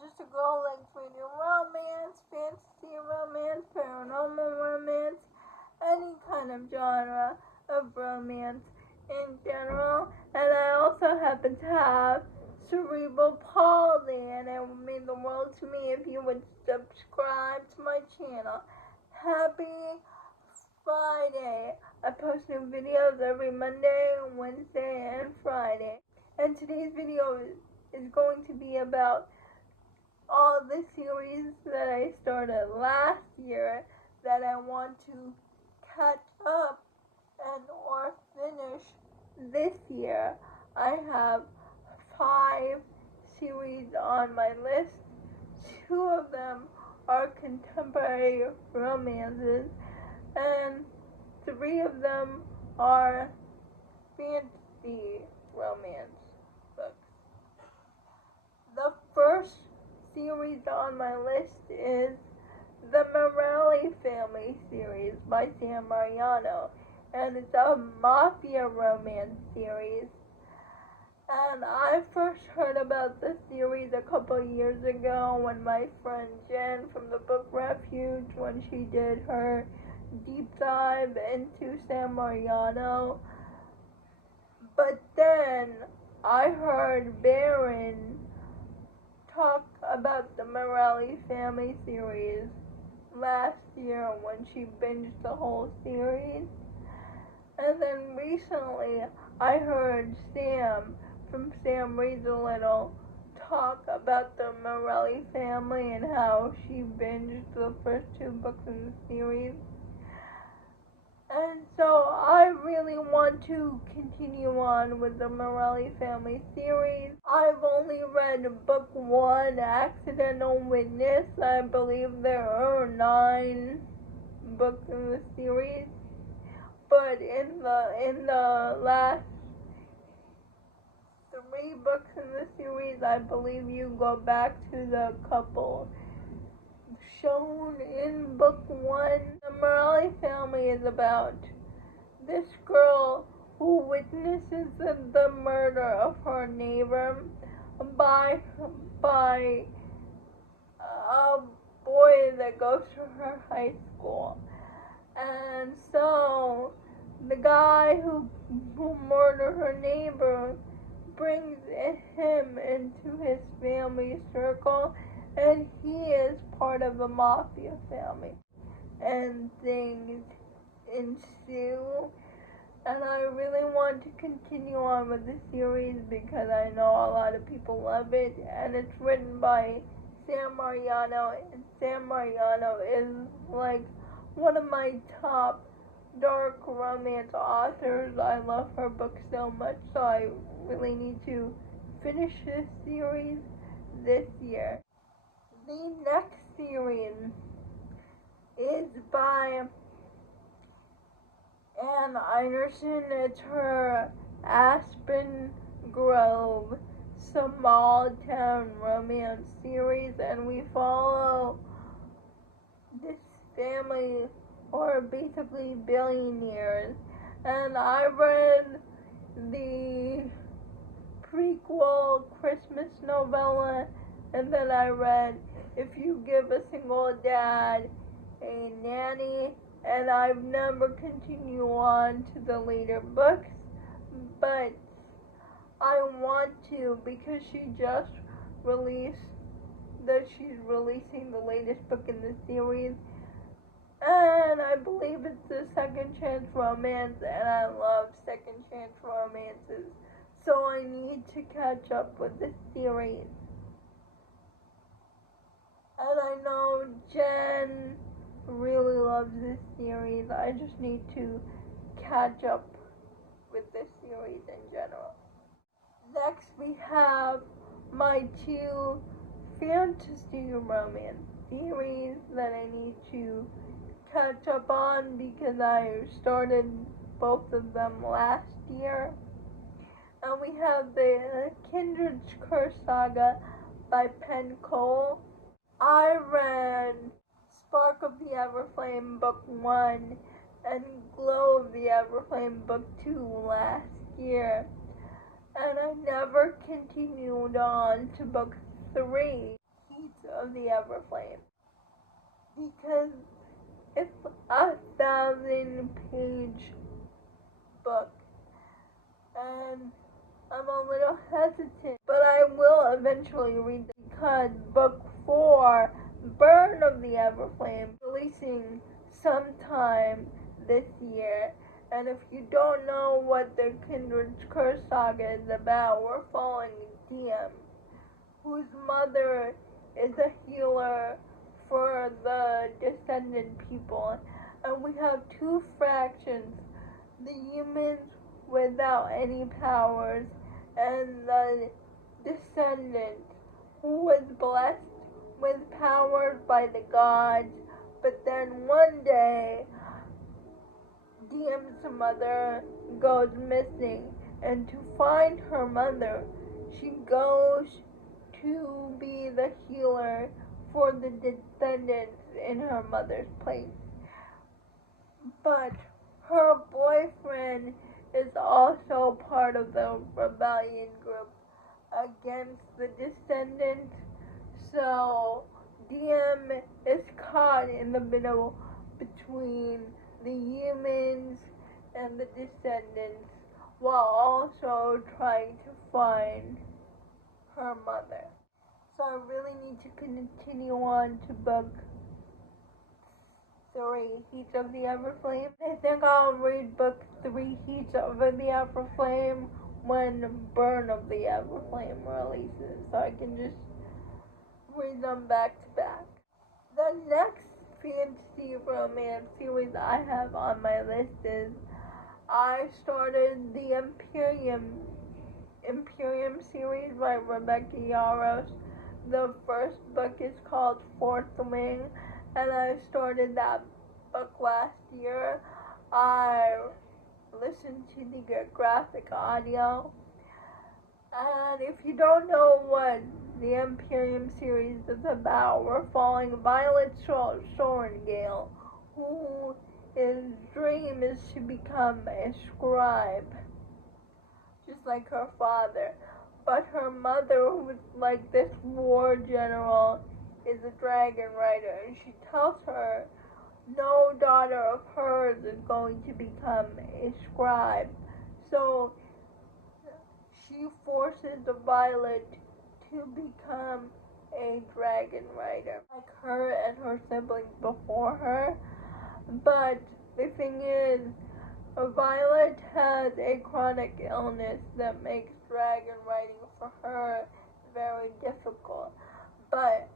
just a girl like reading romance, fantasy romance, paranormal romance, any kind of genre of romance in general. And I also happen to have cerebral palsy, and it would mean the world to me if you would subscribe to my channel. Happy Friday! I post new videos every Monday, Wednesday, and Friday. And today's video is going to be about all the series that I started last year that I want to catch up and or finish this year. I have 5 series on my list. 2 of them are contemporary romances, and 3 of them are fantasy romance books. The first series on my list is the Morelli family series by Sam Mariano, and it's a mafia romance series. And I first heard about this series a couple years ago when my friend Jen from the Book Refuge, when she did her deep dive into Sam Mariano. But then I heard Baron talk about the Morelli family series last year when she binged the whole series. And then recently I heard Sam from Sam Reads a Little talk about the Morelli family and how she binged the first 2 books in the series. And so I really want to continue on with the Morelli family series. I've only read book 1, Accidental Witness. I believe there are 9 books in the series. But in the last 3 books in the series, I believe you go back to the couple shown in book 1. The Morelli family is about this girl who witnesses the murder of her neighbor by a boy that goes to her high school. And so the guy who murdered her neighbor brings him into his family circle, and he is part of a mafia family. And things ensue. And I really want to continue on with the series because I know a lot of people love it. And it's written by Sam Mariano. And Sam Mariano is like one of my top dark romance authors. I love her books so much, so I really need to finish this series this year. The next series is by Anne Anderson. It's her Aspen Grove small town romance series, and we follow this family, or basically billionaires. And I read the prequel Christmas novella, and then I read If You Give a Single Dad a Nanny, and I've never continued on to the later books, but I want to because she just released that she's releasing the latest book in the series, and I believe it's a second chance romance, and I love second chance romances, so I need to catch up with the series. And I know Jen really loves this series. I just need to catch up with this series in general. Next we have my 2 fantasy romance series that I need to catch up on because I started both of them last year. And we have the Kindred Curse Saga by Penn Cole. I read Spark of the Everflame Book 1 and Glow of the Everflame Book 2 last year, and I never continued on to Book 3. of the Everflame, because it's a 1,000-page book, and I'm a little hesitant, but I will eventually read it because book 4, Burn of the Everflame, releasing sometime this year. And if you don't know what the Kindred Curse saga is about, we're following DM, whose mother is a healer for the descendant people. And we have two fractions, the humans without any powers, and the descendant who was blessed with powers by the gods. But then one day, DM's mother goes missing, and to find her mother, she goes to be the healer for the descendants in her mother's place. But her boyfriend is also part of the rebellion group against the descendants, so DM is caught in the middle between the humans and the descendants, while also trying to find her mother. So I really need to continue on to book 3, Heats of the Everflame. I think I'll read book 3, Heats of the Everflame, when Burn of the Everflame releases, so I can just read them back to back. The next fantasy romance series I have on my list is, I started the Empyrean series by Rebecca Yarros. The first book is called Fourth Wing, and I started that book last year. I listened to the graphic audio. And if you don't know what the Empyrean series is about, we're following Violet Sorengale, who his dream is to become a scribe, just like her father. But her mother, who is like this war general, is a dragon rider, and she tells her no daughter of hers is going to become a scribe. So she forces Violet to become a dragon rider, like her and her siblings before her. But the thing is, Violet has a chronic illness that makes dragon riding for her very difficult. But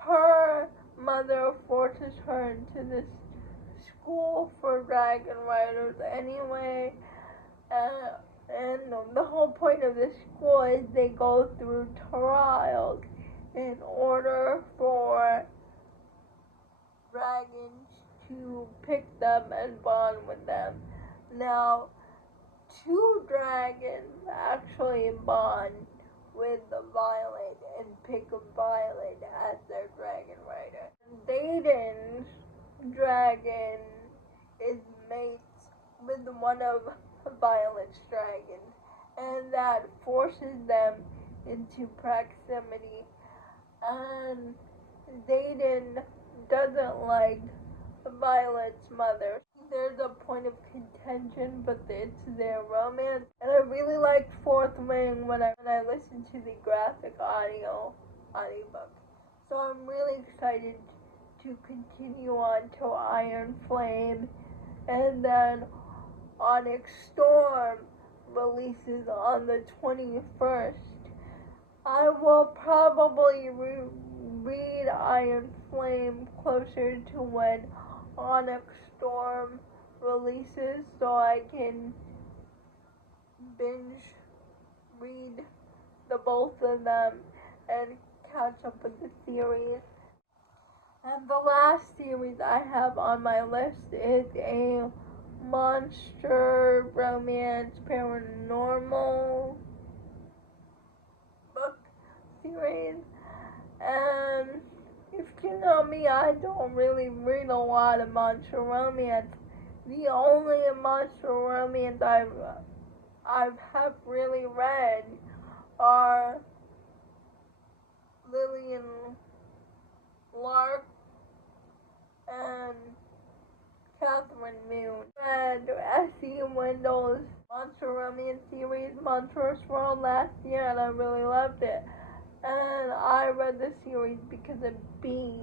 her mother forces her into this school for dragon riders anyway, and the whole point of this school is they go through trials in order for dragons to pick them and bond with them. Now, 2 dragons actually bond with the Violet and pick a Violet as their dragon rider. Dayton's dragon is mates with one of Violet's dragons, and that forces them into proximity. And Dayton doesn't like Violet's mother. There's a point of contention, but it's their romance. And I really liked Fourth Wing when I listened to the graphic audiobook. So I'm really excited to continue on to Iron Flame, and then Onyx Storm releases on the 21st. I will probably read Iron Flame closer to when Onyx Storm releases, so I can binge read the both of them and catch up with the series. And the last series I have on my list is a monster romance paranormal book series. And if you know me, I don't really read a lot of monster romance. The only monster romance I have really read are Lillian Monstrous World last year, and I really loved it. And I read the series because of B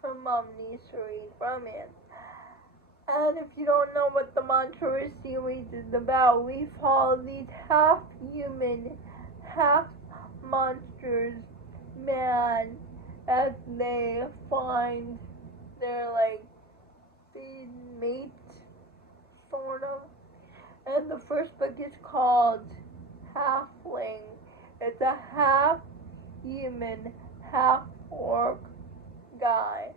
from Mom Needs to Read Romance. And if you don't know what the Monstrous series is about, we follow these half-human, half-monsters man as they find their, mates, sort of. And the first book is called Halfling. It's a half-human, half-orc guy.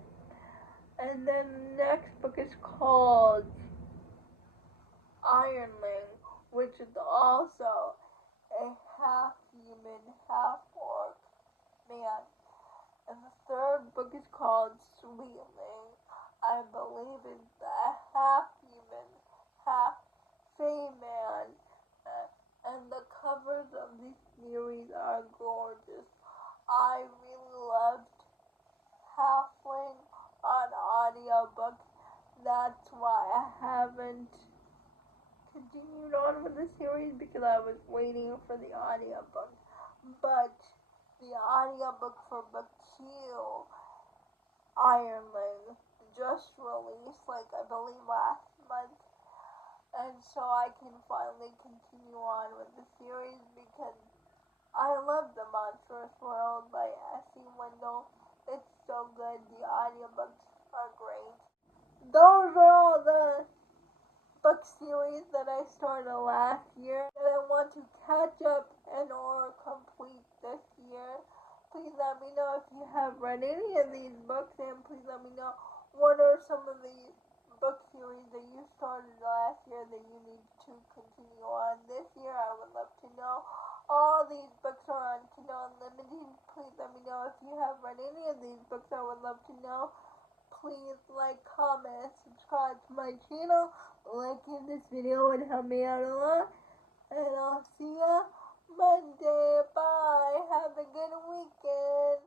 And then the next book is called Ironling, which is also a half-human, half-orc man. And the third book is called Sweetling. I believe it's a half-human, half-fey man. And the covers of this series are gorgeous. I really loved Halfling on audiobook. That's why I haven't continued on with the series, because I was waiting for the audiobook. But the audiobook for book 2, Ironling, just released, I believe last month. And so I can finally continue on with the series because I love The Monstrous World by S.E. Wendell. It's so good. The audiobooks are great. Those are all the book series that I started last year that I want to catch up and or complete this year. Please let me know if you have read any of these books, and please let me know what are some of the book series that you started last year that you need to continue on this year. I would love to know. All these books are on Kindle Unlimited. Please let me know if you have read any of these books. I would love to know. Please like, comment, subscribe to my channel. Liking this video would help me out a lot. And I'll see ya Monday. Bye. Have a good weekend.